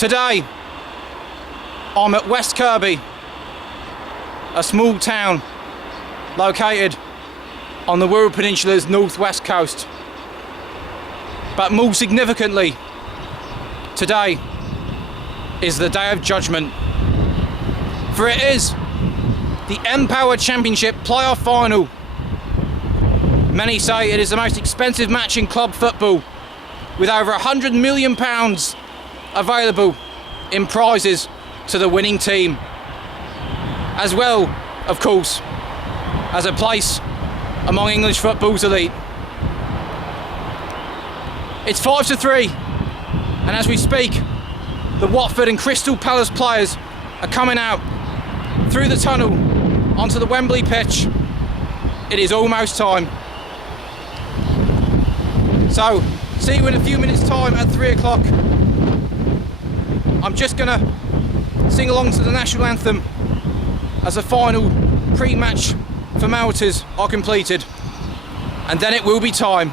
Today, I'm at West Kirby, a small town located on the Wirral Peninsula's northwest coast. But more significantly, today is the Day of Judgment. For it is the Empower Championship playoff final. Many say it is the most expensive match in club football, with over £100 million available in prizes to the winning team, as well, of course, as a place among English football's elite. It's 5-3, and as we speak, the Watford and Crystal Palace players are coming out through the tunnel onto the Wembley pitch. It is almost time. So, see you in a few minutes' time at 3 o'clock. I'm just gonna sing along to the national anthem as the final pre-match formalities are completed, and then it will be time.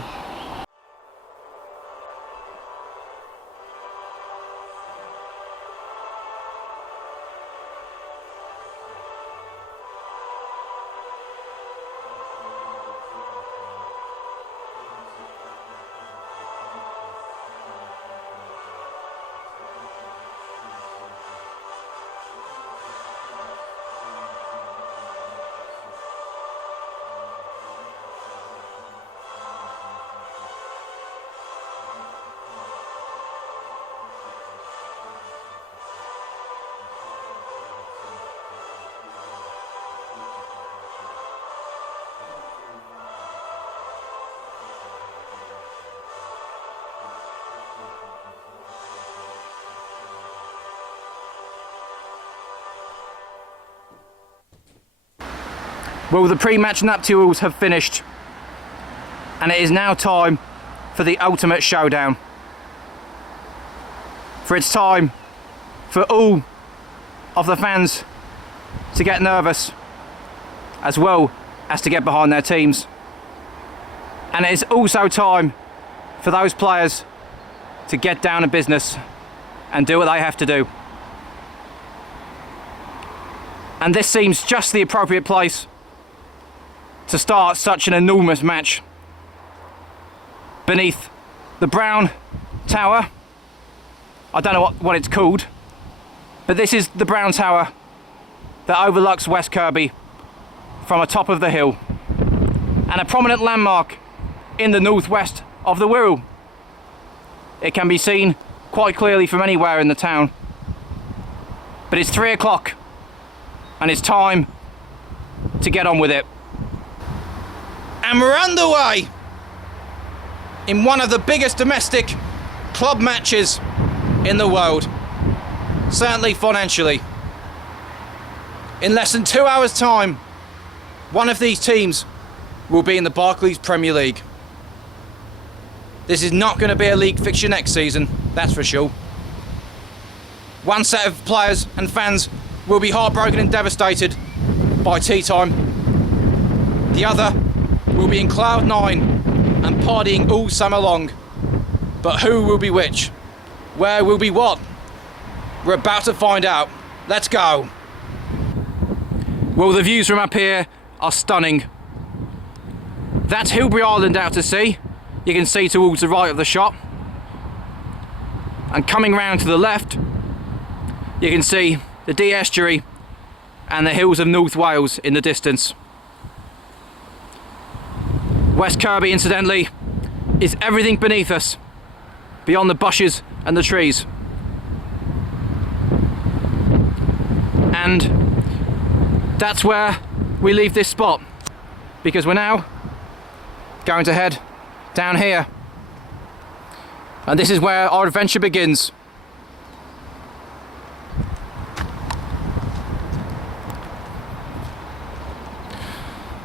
Well, the pre-match nuptials have finished, and it is now time for the ultimate showdown. For it's time for all of the fans to get nervous, as well as to get behind their teams. And it is also time for those players to get down to business and do what they have to do. And this seems just the appropriate place to start such an enormous match. Beneath the Brown Tower, I don't know what it's called, but this is the Brown Tower that overlooks West Kirby from atop of the hill, and a prominent landmark in the northwest of the Wirral. It can be seen quite clearly from anywhere in the town. But it's 3 o'clock, and it's time to get on with it. And we're underway in one of the biggest domestic club matches in the world, certainly financially. In less than 2 hours' time, one of these teams will be in the Barclays Premier League. This is not going to be a league fixture next season, that's for sure. One set of players and fans will be heartbroken and devastated by tea time. The other will be in cloud nine and partying all summer long. But who will be which? Where will be what? We're about to find out. Let's go. Well, the views from up here are stunning. That's Hilbury Island out to sea. You can see towards the right of the shot. And coming round to the left, you can see the Dee Estuary and the hills of North Wales in the distance. West Kirby, incidentally, is everything beneath us, beyond the bushes and the trees. And that's where we leave this spot, because we're now going to head down here. And this is where our adventure begins.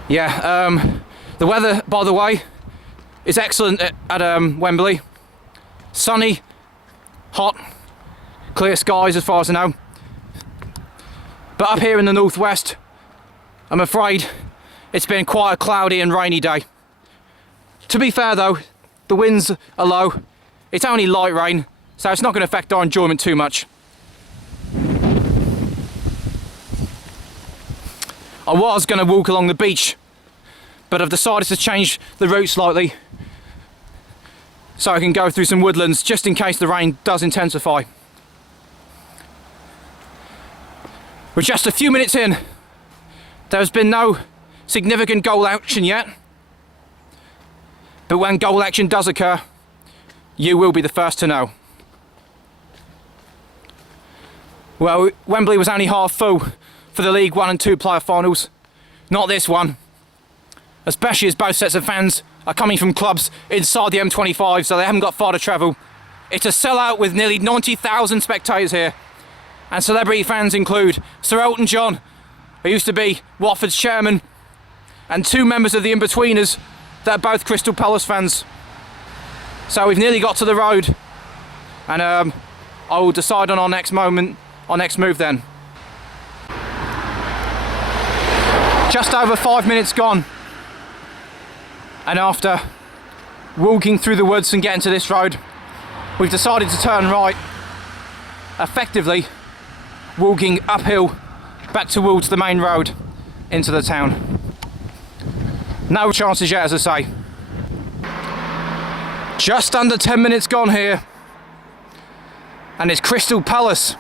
Yeah, the weather, by the way, is excellent at Wembley. Sunny, hot, clear skies as far as I know. But up here in the northwest, I'm afraid it's been quite a cloudy and rainy day. To be fair though, the winds are low. It's only light rain, so it's not going to affect our enjoyment too much. I was going to walk along the beach, but I've decided to change the route slightly so I can go through some woodlands just in case the rain does intensify. We're just a few minutes in. There's been no significant goal action yet, but when goal action does occur, you will be the first to know. Well, Wembley was only half full for the League One and Two player finals. Not this one, especially as both sets of fans are coming from clubs inside the M25, so they haven't got far to travel. It's a sellout with nearly 90,000 spectators here, and celebrity fans include Sir Elton John, who used to be Watford's chairman, and two members of the In-Betweeners that are both Crystal Palace fans. So we've nearly got to the road, and I will decide on our next move then. Just over 5 minutes gone, and after walking through the woods and getting to this road, we've decided to turn right, effectively walking uphill back towards the main road into the town. No chances yet, as I say. Just under 10 minutes gone here, and it's Crystal Palace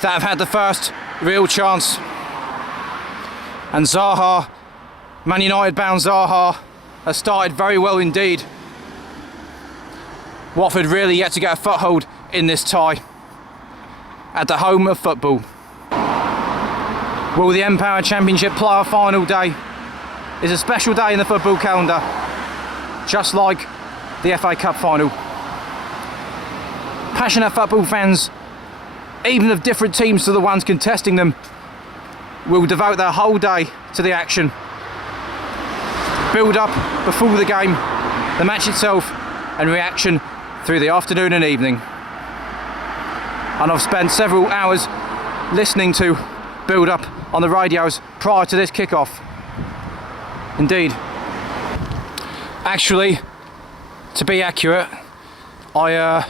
that have had the first real chance. And Zaha, Man United bound Zaha, has started very well indeed. Watford really yet to get a foothold in this tie at the home of football. Well, the Empower Championship player final day is a special day in the football calendar, just like the FA Cup final. Passionate football fans, even of different teams to the ones contesting them, will devote their whole day to the action. Build up before the game, the match itself, and reaction through the afternoon and evening. And I've spent several hours listening to build up on the radios prior to this kickoff. Indeed. Actually, to be accurate, I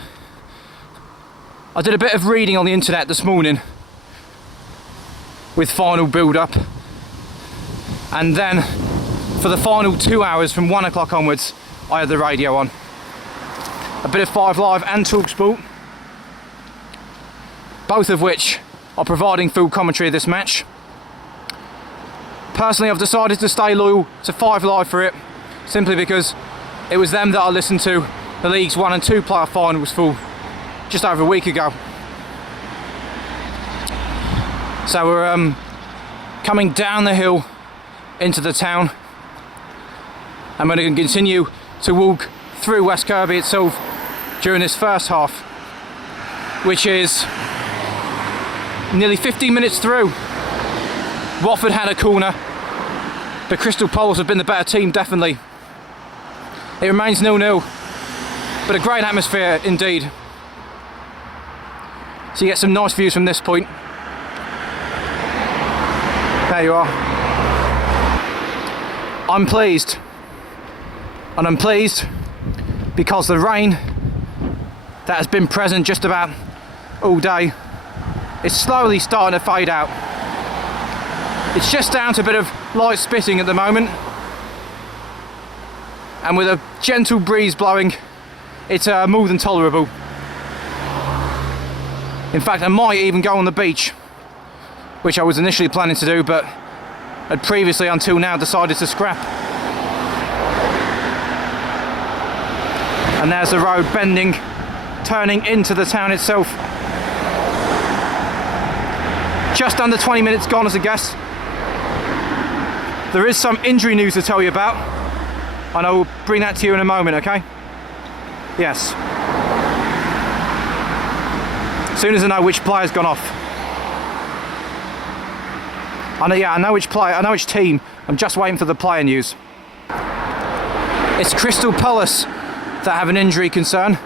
did a bit of reading on the internet this morning with final build-up, and then for the final 2 hours from 1 o'clock onwards, I had the radio on. A bit of 5 Live and TalkSport, both of which are providing full commentary of this match. Personally, I've decided to stay loyal to 5 Live for it, simply because it was them that I listened to the League's 1 and 2 player finals for just over a week ago. So we're coming down the hill into the town, and we're going to continue to walk through West Kirby itself during this first half, which is nearly 15 minutes through. Watford had a corner, but Crystal Palace have been the better team, definitely. It remains 0-0, but a great atmosphere indeed. So you get some nice views from this point. There you are. I'm pleased, and I'm pleased because the rain that has been present just about all day is slowly starting to fade out. It's just down to a bit of light spitting at the moment, and with a gentle breeze blowing, it's more than tolerable. In fact, I might even go on the beach, which I was initially planning to do, but had previously until now decided to scrap. And there's the road bending, turning into the town itself. Just under 20 minutes gone as a guess. There is some injury news to tell you about, and I will bring that to you in a moment, okay? Yes. As soon as I know which player's gone off. I know which player, I know which team. I'm just waiting for the player news. It's Crystal Palace that have an injury concern.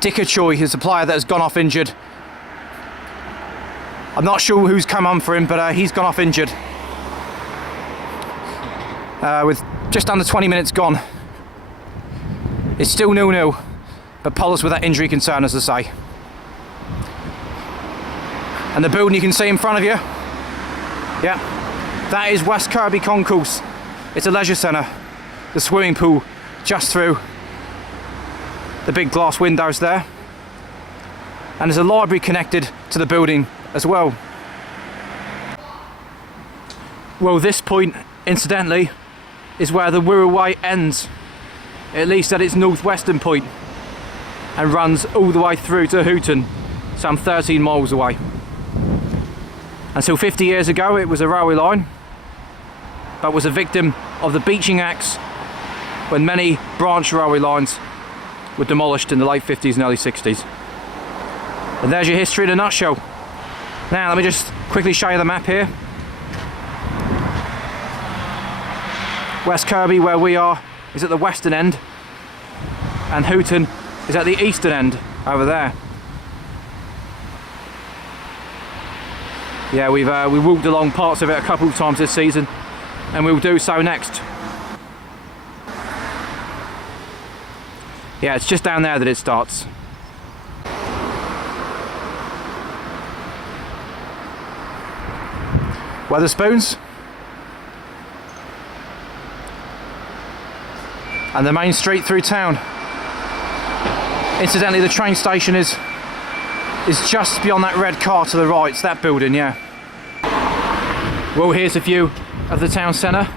Dickerchoy is the player that has gone off injured. I'm not sure who's come on for him, but he's gone off injured. With just under 20 minutes gone. It's still 0-0, but Palace with that injury concern, as I say. And the building you can see in front of you, Yeah, that is West Kirby Concourse. It's a leisure centre. The swimming pool just through the big glass windows there. And there's a library connected to the building as well. Well, this point, incidentally, is where the Wirral Way ends, at least at its northwestern point, and runs all the way through to Hooton, some 13 miles away. Until 50 years ago, it was a railway line, but was a victim of the Beeching Acts when many branch railway lines were demolished in the late 50s and early 60s. And there's your history in a nutshell. Now, let me just quickly show you the map here. West Kirby, where we are, is at the western end, and Hooton is at the eastern end over there. Yeah, we walked along parts of it a couple of times this season, and we'll do so next. Yeah, it's just down there that it starts. Wetherspoons. And the main street through town. Incidentally, the train station is just beyond that red car to the right. It's that building, yeah. Well, here's a view of the town centre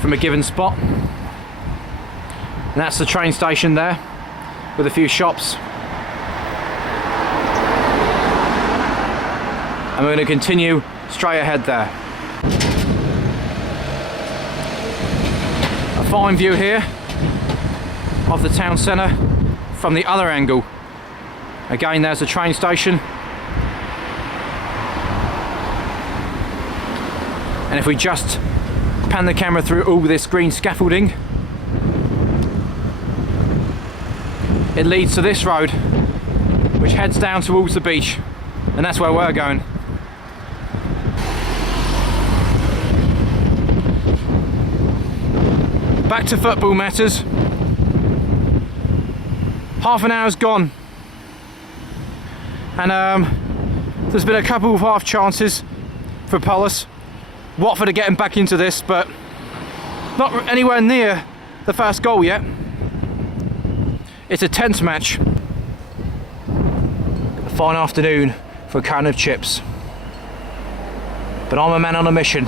from a given spot. And that's the train station there, with a few shops. And we're going to continue straight ahead there. A fine view here of the town centre from the other angle. Again, there's the train station. And if we just pan the camera through all this green scaffolding, it leads to this road, which heads down towards the beach, and that's where we're going. Back to football matters. Half an hour's gone, and there's been a couple of half chances for Palace. Watford are getting back into this, but not anywhere near the first goal yet. It's a tense match. A fine afternoon for a can of chips, but I'm a man on a mission.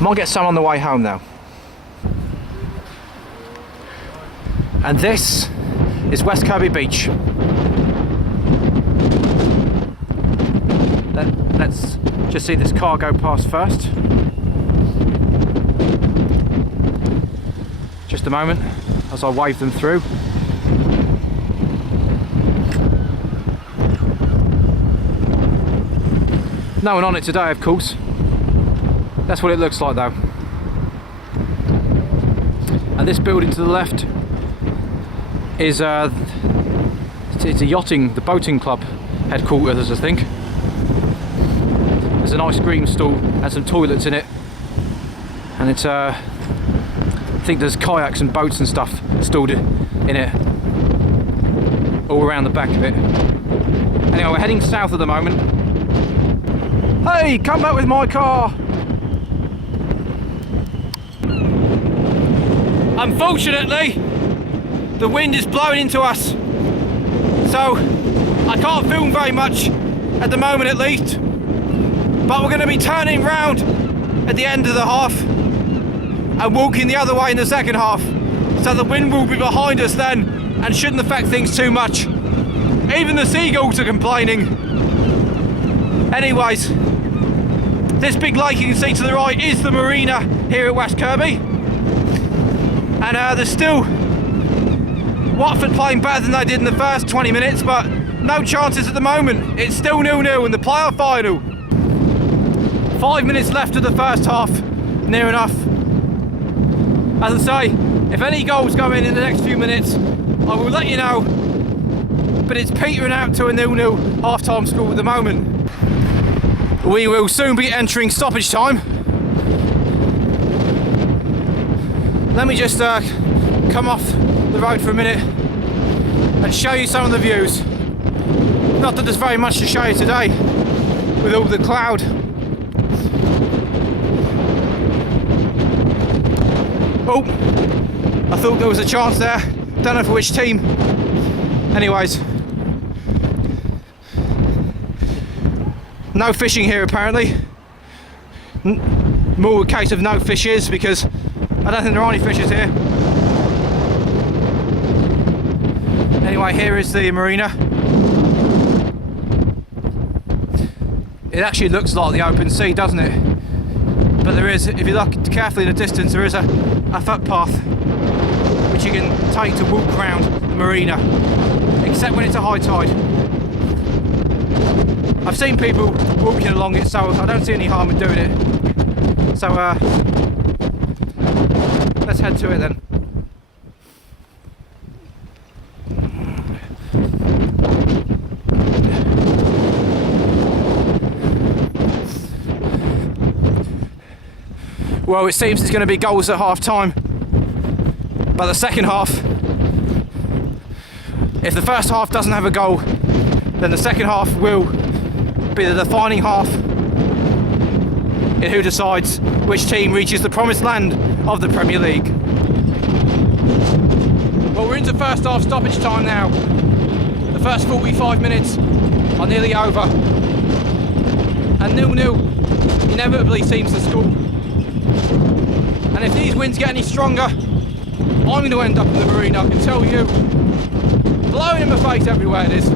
Might get some on the way home though. And this is West Kirby Beach. Let's just see this car go past first. Just a moment as I wave them through. No one on it today, of course. That's what it looks like though. And this building to the left is it's a yachting, the boating club headquarters, I think. There's an ice cream stall and some toilets in it, and it's I think there's kayaks and boats and stuff stored in it all around the back of it. Anyway, we're heading south at the moment. Hey, come back with my car! Unfortunately, the wind is blowing into us, so I can't film very much at the moment at least, but we're going to be turning round at the end of the half and walking the other way in the second half, so the wind will be behind us then and shouldn't affect things too much. Even the seagulls are complaining. Anyways, this big lake you can see to the right is the marina here at West Kirby, and there's still Watford playing better than they did in the first 20 minutes, but no chances at the moment. It's still 0-0 in the playoff final. 5 minutes left of the first half, near enough. As I say, if any goals go in the next few minutes, I will let you know, but it's petering out to a 0-0 half-time score at the moment. We will soon be entering stoppage time. Let me just come off the road for a minute and show you some of the views. Not that there's very much to show you today with all the cloud Oh, I thought there was a chance there. Don't know for which team. Anyways, no fishing here apparently. More a case of no fishes because I don't think there are any fishes here. Anyway, here is the marina. It actually looks like the open sea, doesn't it? But there is, if you look carefully in the distance, there is a footpath which you can take to walk around the marina, except when it's a high tide. I've seen people walking along it, so I don't see any harm in doing it. So let's head to it then. Well, it seems there's going to be goals at half time, but the second half, if the first half doesn't have a goal, then the second half will be the defining half in who decides which team reaches the promised land of the Premier League. Well, we're into first half stoppage time now. The first 45 minutes are nearly over, and 0-0 inevitably seems to score. And if these winds get any stronger, I'm going to end up in the marina, I can tell you. Blowing in my face everywhere it is.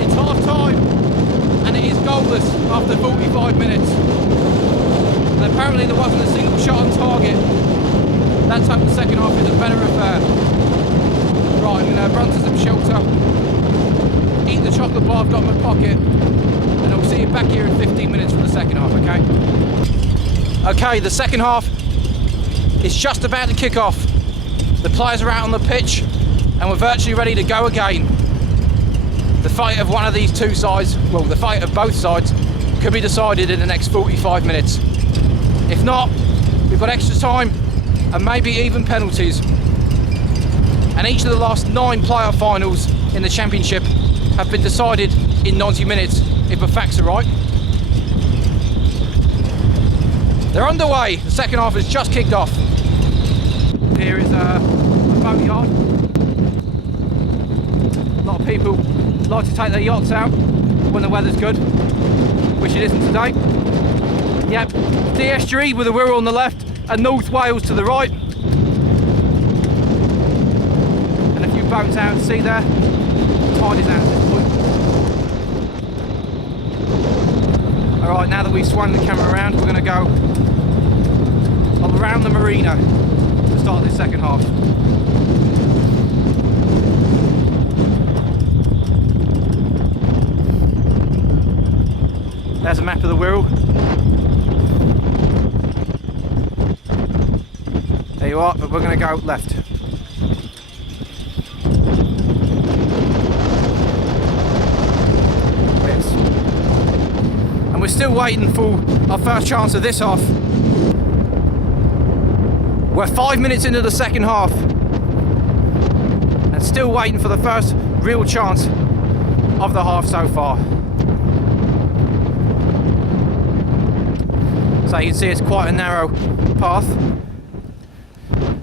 It's half time and it is goalless after 45 minutes. And apparently there wasn't a single shot on target. Let's hope the second half is a better affair. Right, I'm going to run to some shelter, eat the chocolate bar I've got in my pocket, and I'll see you back here in 15 minutes for the second half, okay? Okay, the second half is just about to kick off. The players are out on the pitch and we're virtually ready to go again. The fate of one of these two sides, well, the fate of both sides, could be decided in the next 45 minutes. If not, we've got extra time and maybe even penalties. And each of the last 9 playoff finals in the Championship have been decided in 90 minutes, if the facts are right. They're underway. The second half has just kicked off. Here is a boat yard. A lot of people like to take their yachts out when the weather's good, which it isn't today. Yep, the estuary with the Wirral on the left and North Wales to the right. And a few boats out to sea there. The tide is out at this point. Alright, now that we've swung the camera around, we're going to go around the marina to start this second half. There's a map of the Wirral. There you are, but we're going to go left. Yes. And we're still waiting for our first chance of this half. We're 5 minutes into the second half and still waiting for the first real chance of the half so far. So you can see it's quite a narrow path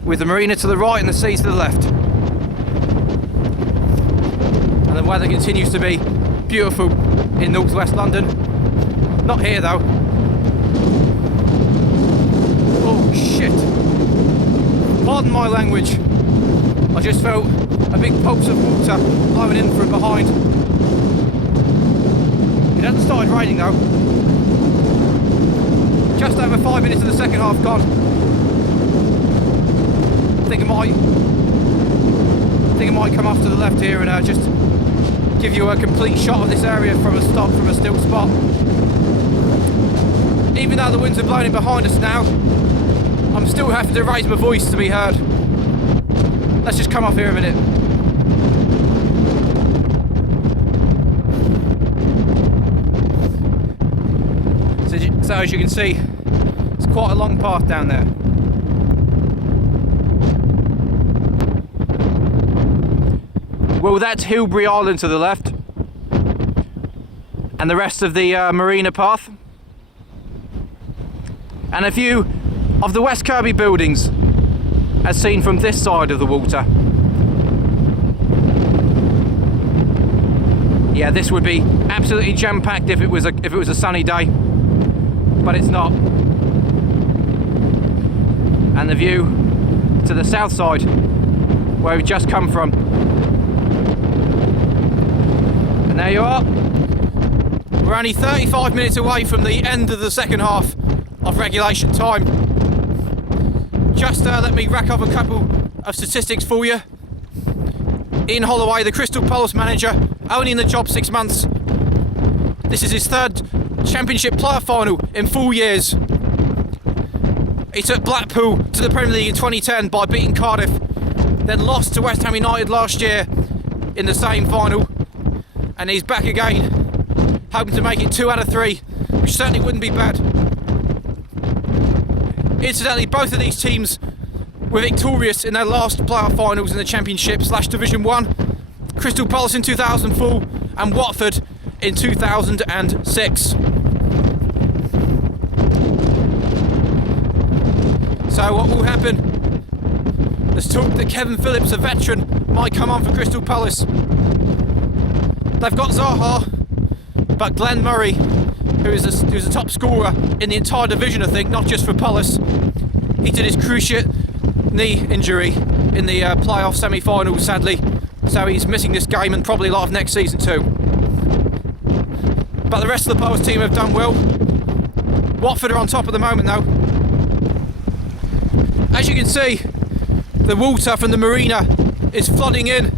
with the marina to the right and the sea to the left. And the weather continues to be beautiful in northwest London. Not here though. Oh shit. Pardon my language. I just felt a big pulse of water blowing in from behind. It hasn't started raining though. Just over 5 minutes of the second half gone. I think it might come off to the left here and just give you a complete shot of this area from a still spot. Even though the winds are blowing behind us now, I'm still having to raise my voice to be heard. Let's just come off here a minute. So as you can see, it's quite a long path down there. Well, that's Hilbury Island to the left. and the rest of the marina path, and a view of the West Kirby buildings as seen from this side of the water. Yeah, this would be absolutely jam-packed if it was a sunny day, but it's not. And the view to the south side, where we've just come from. And there you are. We're only 35 minutes away from the end of the second half of regulation time. Just let me rack up a couple of statistics for you. Ian Holloway, the Crystal Palace manager, only in the job 6 months. This is his third Championship player final in 4 years. He took Blackpool to the Premier League in 2010 by beating Cardiff, then lost to West Ham United last year in the same final, and he's back again, hoping to make it 2 out of 3, which certainly wouldn't be bad. Incidentally, both of these teams were victorious in their last playoff finals in the Championship / Division 1. Crystal Palace in 2004 and Watford in 2006. So what will happen? There's talk that Kevin Phillips, a veteran, might come on for Crystal Palace. They've got Zaha, but Glenn Murray, who's a top scorer in the entire division, I think, not just for Palace. He did his cruciate knee injury in the playoff semi-finals, sadly, so he's missing this game and probably a lot of next season too. But the rest of the Palace team have done well. Watford are on top at the moment though. As you can see, the water from the marina is flooding in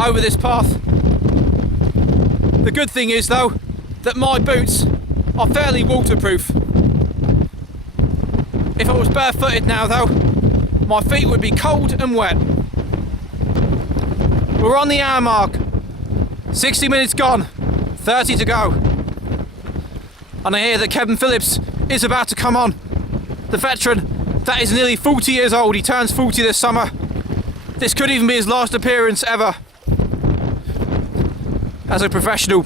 over this path. The good thing is though, that my boots are fairly waterproof. If I was barefooted now though, my feet would be cold and wet. We're on the hour mark. 60 minutes gone, 30 to go. And I hear that Kevin Phillips is about to come on. The veteran that is nearly 40 years old. He turns 40 this summer. This could even be his last appearance ever as a professional.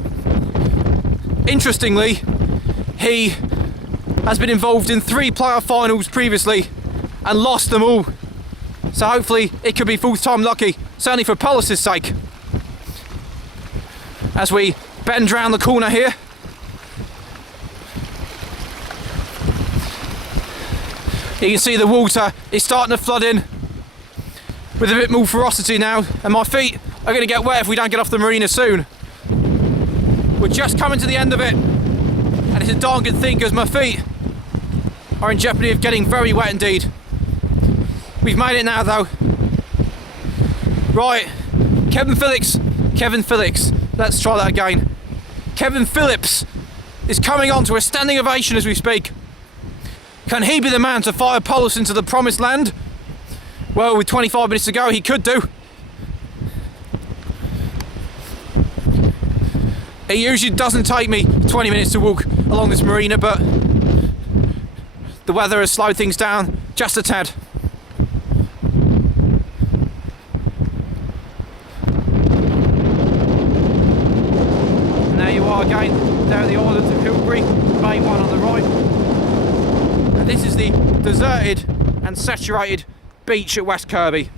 Interestingly, he has been involved in 3 playoff finals previously and lost them all. So hopefully it could be full-time lucky, certainly for Palace's sake. As we bend round the corner here. You can see the water is starting to flood in with a bit more ferocity now, and my feet are going to get wet if we don't get off the marina soon. We're just coming to the end of it, and it's a darn good thing because my feet are in jeopardy of getting very wet indeed. We've made it now though. Right, Kevin Phillips, let's try that again. Kevin Phillips is coming on to a standing ovation as we speak. Can he be the man to fire Palace into the promised land? Well, with 25 minutes to go, he could do. It usually doesn't take me 20 minutes to walk along this marina, but the weather has slowed things down just a tad. And there you are again, there at the islands of Hilbury, main one on the right. And this is the deserted and saturated beach at West Kirby.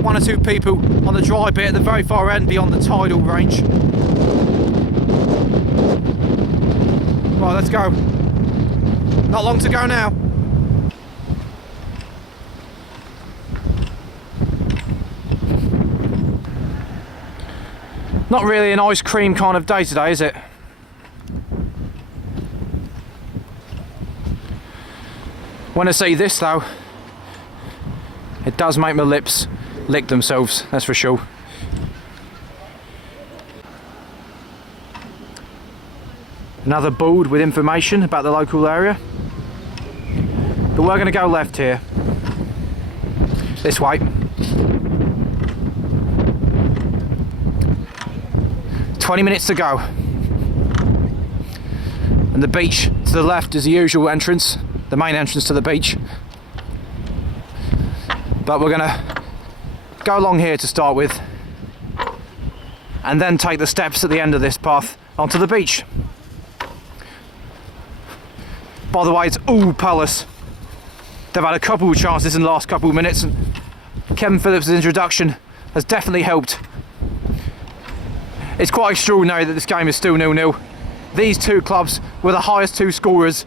1 or 2 people on the dry bit at the very far end beyond the tidal range. Right, let's go. Not long to go now. Not really an ice cream kind of day today, is it? When I say this though, it does make my lips lick themselves, that's for sure. Another board with information about the local area. But we're going to go left here. This way. 20 minutes to go. And the beach to the left is the usual entrance, the main entrance to the beach. But we're going to go along here to start with. and then take the steps at the end of this path onto the beach. By the way, it's all Palace. They've had a couple of chances in the last couple of minutes, and Kevin Phillips' introduction has definitely helped. It's quite extraordinary that this game is still 0-0. These two clubs were the highest two scorers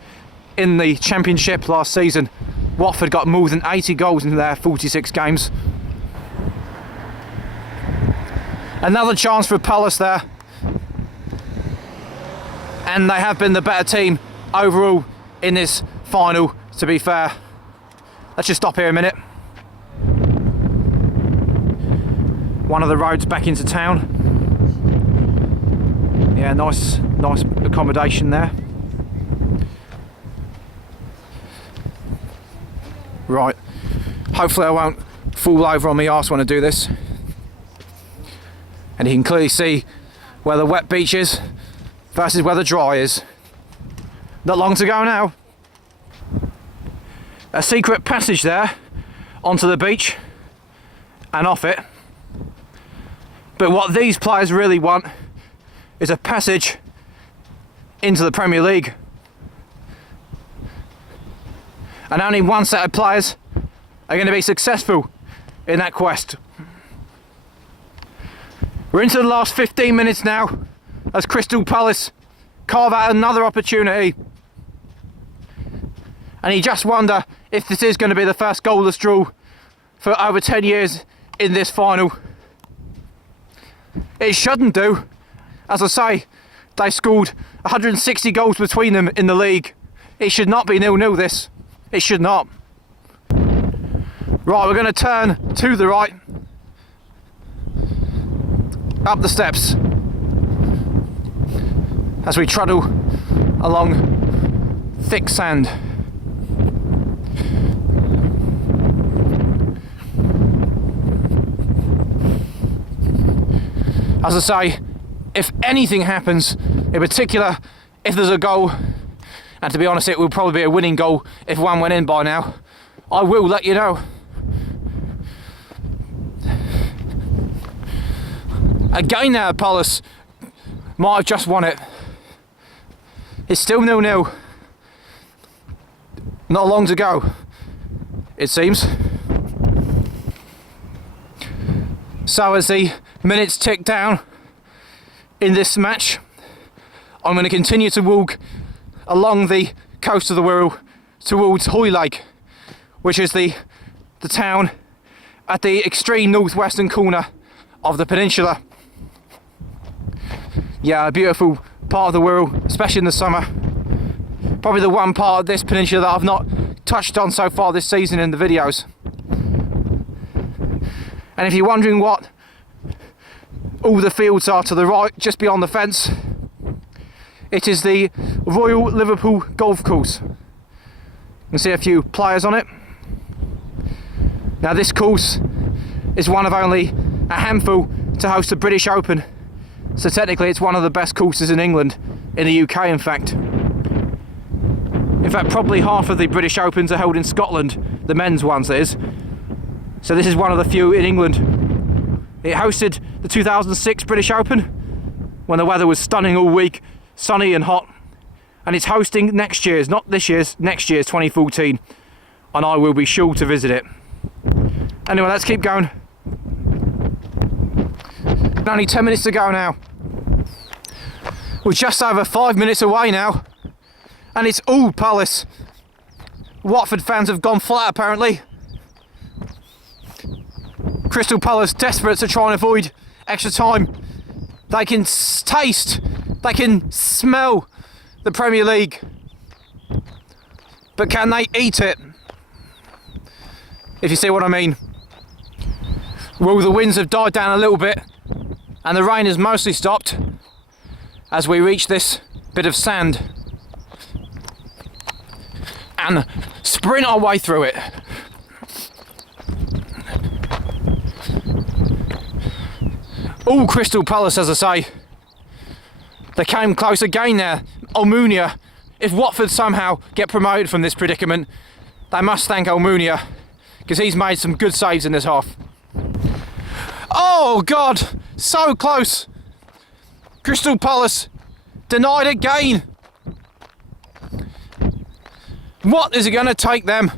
in the Championship last season. Watford got more than 80 goals in their 46 games. Another chance for Palace there. And they have been the better team overall in this final, to be fair. Let's just stop here a minute. One of the roads back into town. Yeah, nice accommodation there. Right, hopefully I won't fall over on my arse when I do this. And you can clearly see where the wet beach is versus where the dry is. Not long to go now. A secret passage there onto the beach and off it. But what these players really want is a passage into the Premier League. And only one set of players are going to be successful in that quest. We're into the last 15 minutes now as Crystal Palace carve out another opportunity. And you just wonder if this is going to be the first goalless draw for over 10 years in this final. It shouldn't do. As I say, they scored 160 goals between them in the league. It should not be 0-0 this. It should not. Right, we're going to turn to the right. Up the steps. As we trundle along thick sand. As I say, if anything happens, in particular if there's a goal, and to be honest it will probably be a winning goal if one went in by now, I will let you know. Again now, Palace might have just won it. It's still 0-0. Not long to go, it seems. So as the minutes tick down in this match, I'm going to continue to walk along the coast of the Wirral towards Hoylake, which is the town at the extreme northwestern corner of the peninsula. Yeah, a beautiful part of the Wirral, especially in the summer. Probably the one part of this peninsula that I've not touched on so far this season in the videos. And if you're wondering what all the fields are to the right, just beyond the fence, it is the Royal Liverpool Golf Course. You can see a few players on it. Now this course is one of only a handful to host the British Open, so technically it's one of the best courses in England, in the UK in fact. In fact, probably half of the British Opens are held in Scotland, the men's ones that is. So this is one of the few in England. It hosted the 2006 British Open when the weather was stunning all week, sunny and hot. And it's hosting next year's, not this year's, next year's 2014. And I will be sure to visit it. Anyway, let's keep going. Only 10 minutes to go now. We're just over 5 minutes away now. And it's all Palace. Watford fans have gone flat apparently. Crystal Palace desperate to try and avoid extra time. They can taste, they can smell the Premier League. But can they eat it? If you see what I mean. Well, the winds have died down a little bit and the rain has mostly stopped as we reach this bit of sand and sprint our way through it. All Crystal Palace, as I say. They came close again there. Almunia. If Watford somehow get promoted from this predicament, they must thank Almunia, because he's made some good saves in this half. Oh God, so close Crystal Palace denied again. What is it going to take them?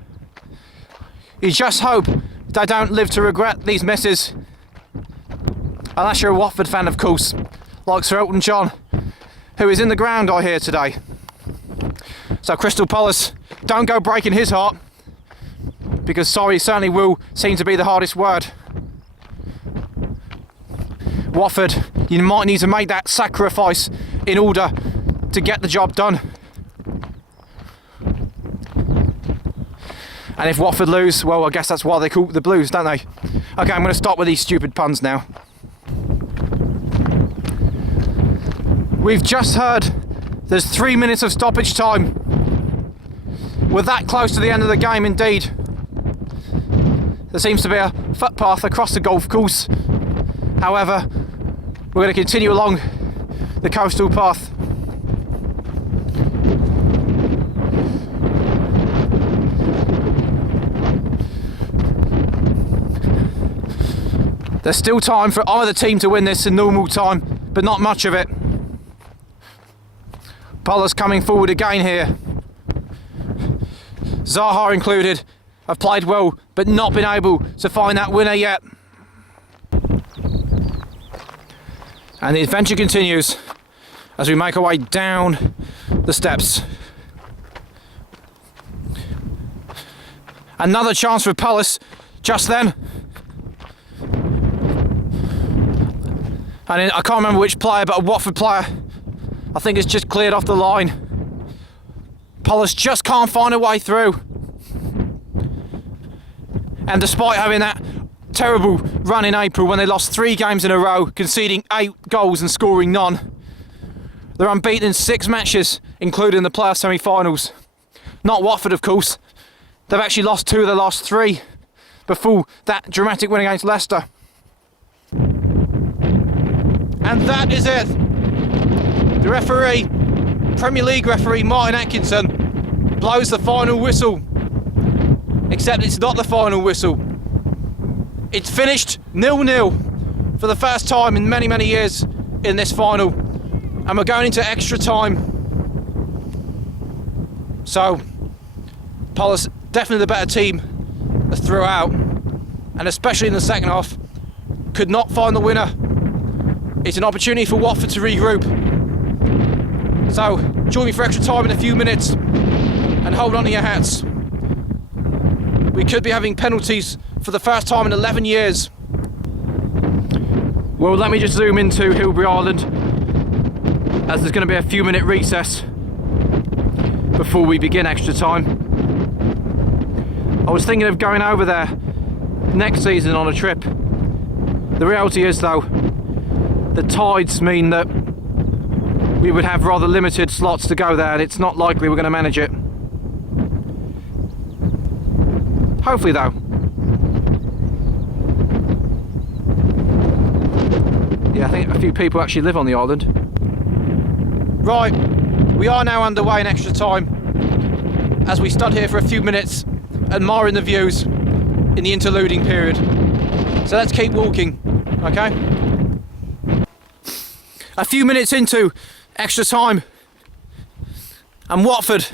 You just hope they don't live to regret these misses. Unless you're a Watford fan, of course, like Sir Elton John, who is in the ground, I hear, today. So Crystal Palace, don't go breaking his heart, because sorry certainly will seem to be the hardest word. Watford, you might need to make that sacrifice in order to get the job done. And if Watford lose, well, I guess that's why they call it the Blues, don't they? Okay, I'm going to stop with these stupid puns now. We've just heard there's 3 minutes of stoppage time. We're that close to the end of the game indeed. There seems to be a footpath across the golf course. However, we're going to continue along the coastal path. There's still time for either team to win this in normal time, but not much of it. Palace coming forward again here. Zaha included have played well, but not been able to find that winner yet. And the adventure continues as we make our way down the steps. Another chance for Palace just then. And I can't remember which player, but a Watford player, I think it's just cleared off the line. Palace just can't find a way through. And despite having that terrible run in April when they lost 3 games in a row, conceding 8 goals and scoring none, they're unbeaten in 6 matches, including the playoff semi-finals. Not Watford, of course. They've actually lost 2 of the last 3 before that dramatic win against Leicester. And that is it. The referee, Premier League referee Martin Atkinson, blows the final whistle. Except it's not the final whistle. It's finished 0-0 for the first time in many, many years in this final. And we're going into extra time. So, Palace definitely the better team throughout. And especially in the second half, could not find the winner. It's an opportunity for Watford to regroup. So, join me for extra time in a few minutes and hold on to your hats. We could be having penalties for the first time in 11 years. Well, let me just zoom into Hilbury Island, as there's going to be a few minute recess before we begin extra time. I was thinking of going over there next season on a trip. The reality is though, the tides mean that we would have rather limited slots to go there, and it's not likely we're going to manage it. Hopefully though. Yeah, I think a few people actually live on the island. Right, we are now underway in extra time as we stood here for a few minutes admiring the views in the interluding period. So let's keep walking, okay? A few minutes into extra time, and Watford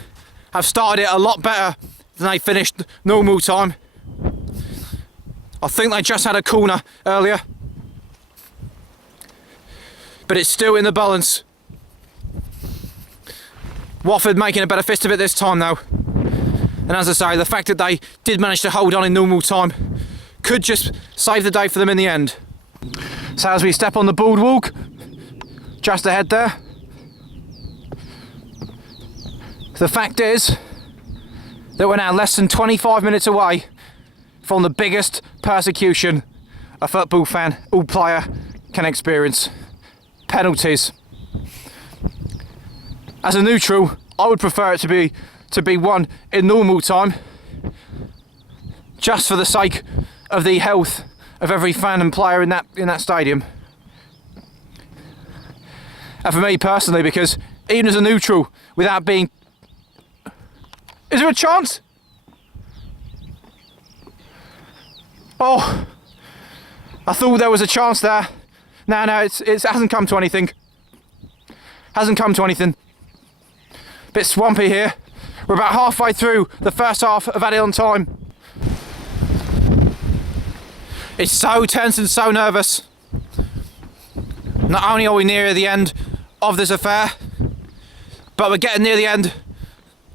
have started it a lot better than they finished normal time. I think they just had a corner earlier, but it's still in the balance. Watford making a better fist of it this time though. And as I say, the fact that they did manage to hold on in normal time could just save the day for them in the end. So as we step on the boardwalk, just ahead there, the fact is that we're now less than 25 minutes away from the biggest persecution a football fan or player can experience. Penalties. As a neutral, I would prefer it to be won in normal time, just for the sake of the health of every fan and player in that stadium. And for me personally, because even as a neutral, without being... Is there a chance? Oh, I thought there was a chance there. No, it hasn't come to anything. Hasn't come to anything. Bit swampy here. We're about halfway through the first half of added on time. It's so tense and so nervous. Not only are we near the end of this affair, but we're getting near the end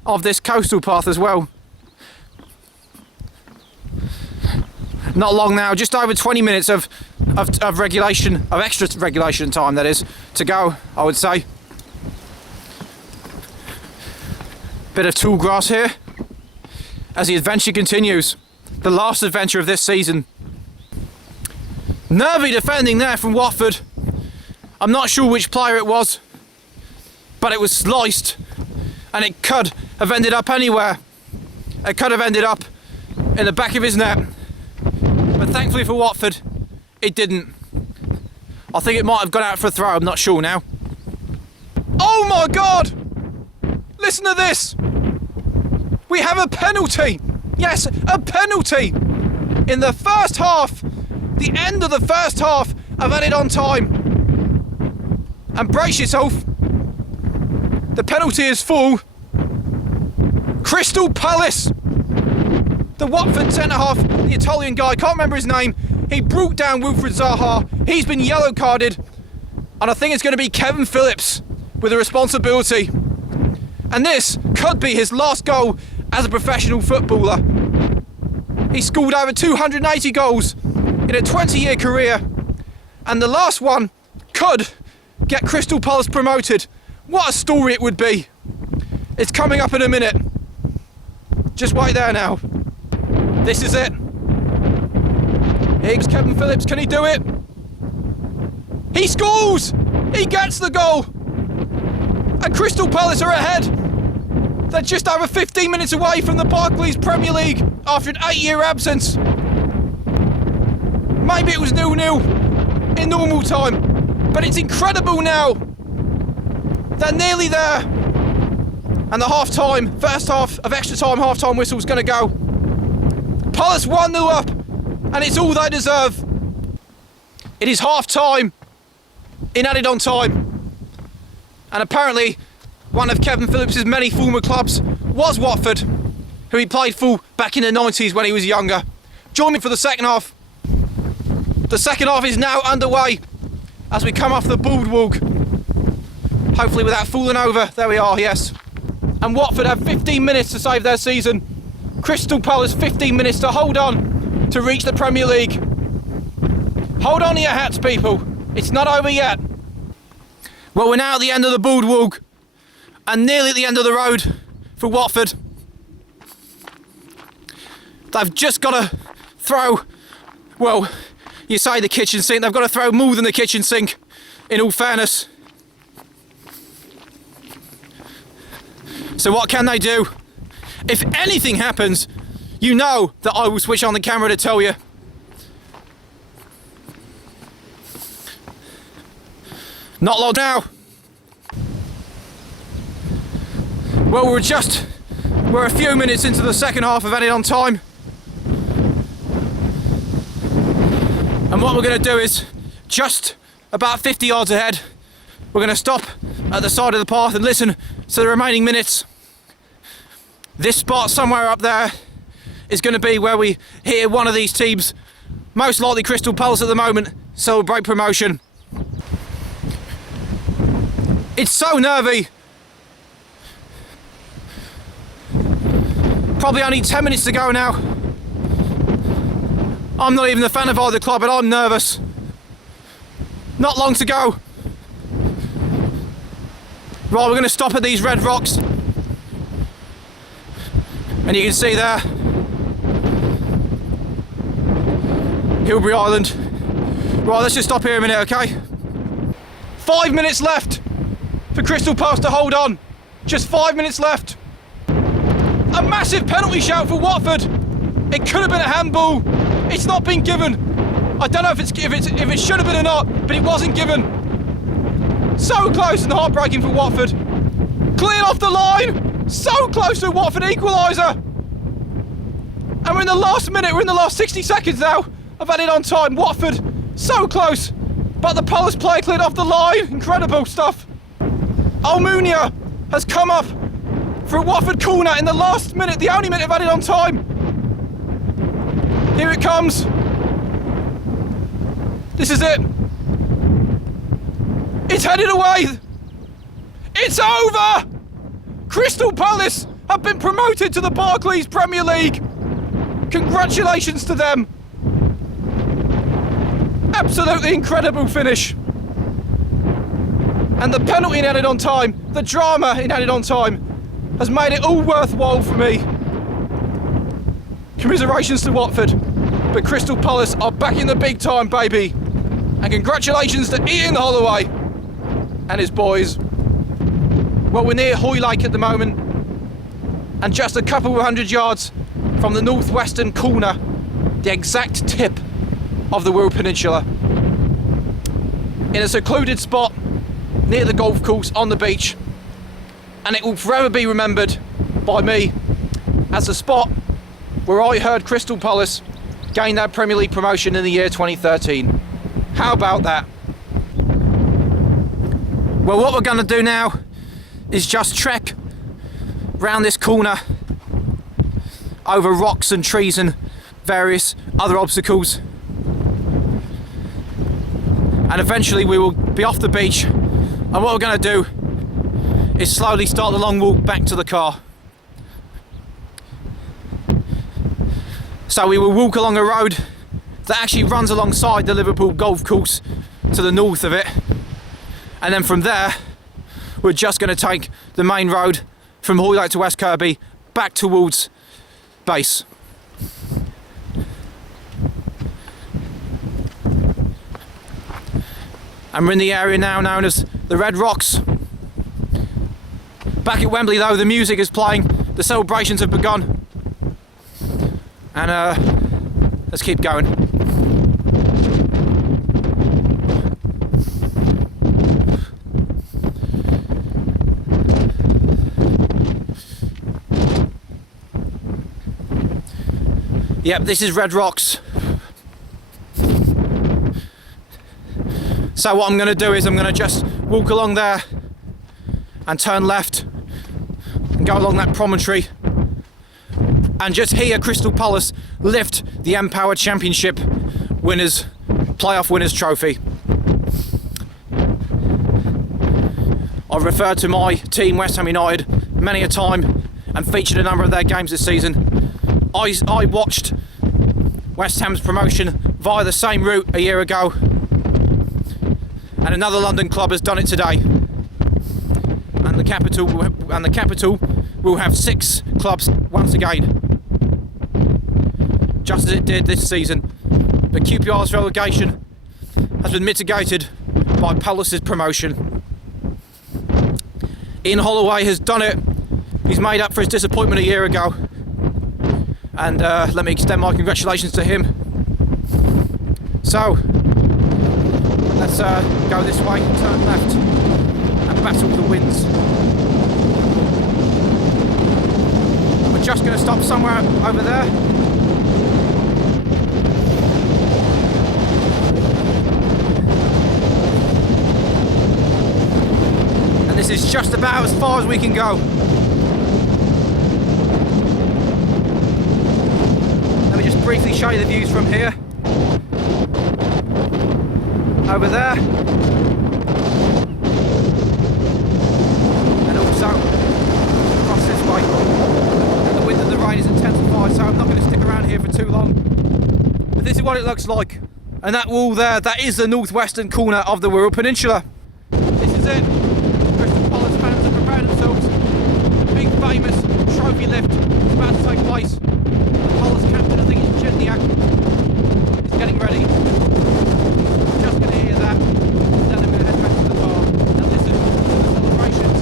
of this coastal path as well. Not long now, just over 20 minutes of regulation, of extra regulation time that is, to go, I would say. Bit of tall grass here as the adventure continues. The last adventure of this season. Nervy defending there from Watford. I'm not sure which player it was, but it was sliced and it could have ended up anywhere. It could have ended up in the back of his net. But thankfully for Watford, it didn't. I think it might have gone out for a throw, I'm not sure now. Oh my God! Listen to this! We have a penalty! Yes, a penalty! In the first half! The end of the first half of added on time. And brace yourself. The penalty is full. Crystal Palace! The Watford centre-half, the Italian guy, can't remember his name, he brought down Wilfried Zaha. He's been yellow carded. And I think it's going to be Kevin Phillips with the responsibility. And this could be his last goal as a professional footballer. He scored over 280 goals in a 20-year career. And the last one could get Crystal Palace promoted. What a story it would be. It's coming up in a minute. Just wait there now. This is it. Here's Kevin Phillips, can he do it? He scores! He gets the goal! And Crystal Palace are ahead. They're just over 15 minutes away from the Barclays Premier League after an 8-year absence. Maybe it was 0-0 in normal time, but it's incredible now. They're nearly there. And the half-time, first half of extra time, half-time whistle's going to go. Palace 1-0 up, and it's all they deserve. It is half-time in added on time. And apparently, one of Kevin Phillips' many former clubs was Watford, who he played for back in the 90s when he was younger. Join me for the second half. The second half is now underway as we come off the boardwalk. Hopefully without falling over. There we are, yes. And Watford have 15 minutes to save their season. Crystal Palace 15 minutes to hold on to reach the Premier League. Hold on to your hats, people. It's not over yet. Well, we're now at the end of the boardwalk and nearly at the end of the road for Watford. They've just got to throw, well, you say the kitchen sink, they've got to throw more than the kitchen sink, in all fairness. So what can they do? If anything happens, you know that I will switch on the camera to tell you. Not long now. Well, we're a few minutes into the second half of added on time. And what we're going to do is, just about 50 yards ahead, we're going to stop at the side of the path and listen to the remaining minutes. This spot somewhere up there is going to be where we hear one of these teams, most likely Crystal Palace at the moment, celebrate promotion. It's so nervy. Probably only 10 minutes to go now. I'm not even a fan of either club, but I'm nervous. Not long to go. Right, we're going to stop at these red rocks. And you can see there, Hilbury Island. Right, let's just stop here a minute, okay? 5 minutes left for Crystal Palace to hold on. Just 5 minutes left. A massive penalty shout for Watford. It could have been a handball. It's not been given. I don't know if it should have been or not, but it wasn't given. So close and heartbreaking for Watford. Cleared off the line. So close to a Watford equaliser. And we're in the last minute, we're in the last 60 seconds now of added on time. Watford, so close. But the Palace player cleared off the line. Incredible stuff. Almunia has come up for a Watford corner in the last minute, the only minute of added on time. Here it comes. This is it. It's headed away. It's over. Crystal Palace have been promoted to the Barclays Premier League. Congratulations to them. Absolutely incredible finish. And the penalty in added on time, the drama in added on time, has made it all worthwhile for me. Commiserations to Watford, but Crystal Palace are back in the big time, baby. And congratulations to Ian Holloway and his boys. Well, we're near Hoylake at the moment, and just a couple of 100 yards from the northwestern corner, the exact tip of the Wirral Peninsula. In a secluded spot near the golf course on the beach, and it will forever be remembered by me as the spot where I heard Crystal Palace gain their Premier League promotion in the year 2013. How about that? Well, what we're going to do now is just trek round this corner over rocks and trees and various other obstacles, and eventually we will be off the beach. And what we're going to do is slowly start the long walk back to the car. So we will walk along a road that actually runs alongside the Liverpool golf course to the north of it, and then from there we're just going to take the main road from Hoylake to West Kirby back towards base. And we're in the area now known as the Red Rocks. Back at Wembley though, the music is playing, the celebrations have begun, and let's keep going. Yep, this is Red Rocks. So what I'm going to do is I'm going to just walk along there and turn left and go along that promontory and just hear Crystal Palace lift the Empower Championship winners, playoff winners trophy. I've referred to my team West Ham United many a time and featured a number of their games this season. I watched West Ham's promotion via the same route a year ago, and another London club has done it today. And the capital will have 6 clubs once again, just as it did this season. But QPR's relegation has been mitigated by Palace's promotion. Ian Holloway has done it. He's made up for his disappointment a year ago. And let me extend my congratulations to him. So, let's go this way, turn left, and battle the winds. We're just going to stop somewhere over there. And this is just about as far as we can go. Briefly show you the views from here. Over there. And also across this way. And the wind and the rain is intensified, so I'm not going to stick around here for too long. But this is what it looks like. And that wall there, that is the northwestern corner of the Wirral Peninsula. This is it. Crystal Palace fans have prepared themselves. The big famous trophy lift is about to take place. Palace captain, I think it's Jedniak, is getting ready. Just going to hear that. Then I'm going to head back to the bar and listen to the celebrations.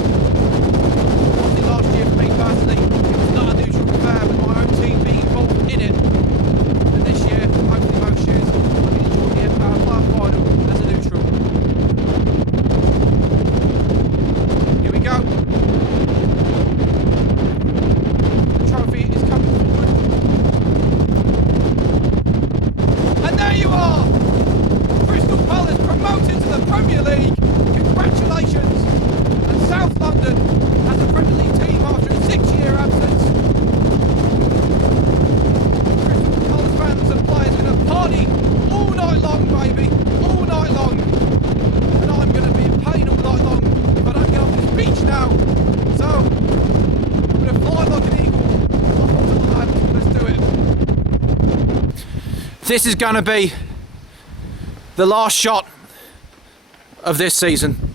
Obviously last year for me personally, it was not a neutral affair with my own team being involved in it. But this year, hopefully most years, I can enjoy the Empire Playoff Final as a neutral. Here we go. The trophy is coming forward. And there you are! This is going to be the last shot of this season.